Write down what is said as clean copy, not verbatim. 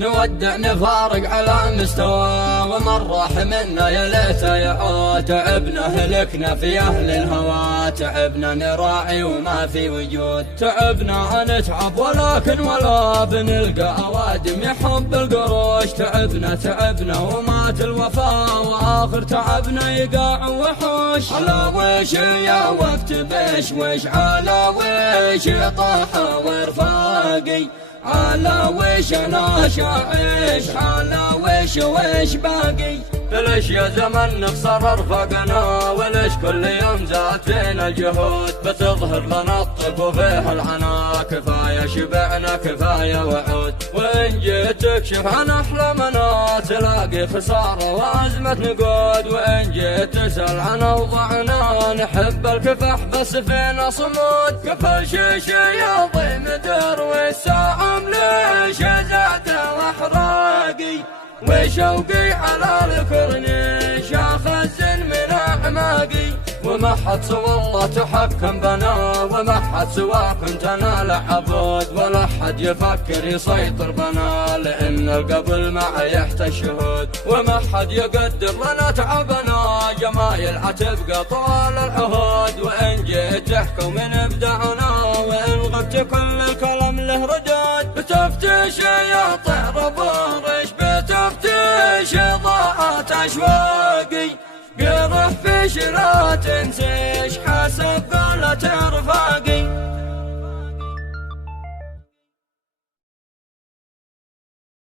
نودع نفارق على مستوى، ومن راح منا يا ليته يعود. تعبنا هلكنا في أهل الهوى، تعبنا نراعي وما في وجود. تعبنا نتعب ولكن ولا بنلقى أوادم يحب القروش. تعبنا ومات الوفا، وآخر تعبنا يقاع وحوش. على وش يا وقت بشوش، على وش طاح ورفاقي، على وش انا شاعش، على وش باقي. ليش يا زمن نخسر رفقنا، وليش كل يوم زاد فينا الجهود. بتظهر لنا الطب وفيه العنا، كفاية شبعنا كفاية وعود. وإن جيت تكشف عن أحلامنا، تلاقي خسارة وأزمة نقود. وإن جيت تسأل عن أوضاعنا، نحب الكفاح بس فينا صمود. كفى الشيش يا ضيم دروي الساعة ليش زاد وأحراقي، وشوقي على الكورنيش أخزن من أعماقي. وما حد سوى الله تحكم بنا، وما حد سواكم تنال عبود. ولا حد يفكر يسيطر بنا، لأن القبل ما يحتاج شهود. وما حد يقدر لنا تعبنا، جمايل عتبقى طوال العهود. وإن جيت تحكم من إبداعنا، وإن غبت كل الكلام له ردود. بتفتش يا طير بورش، بتفتش ضاعت أشواقي. قرح في شرات تنسيش حسب قولة رفاقي.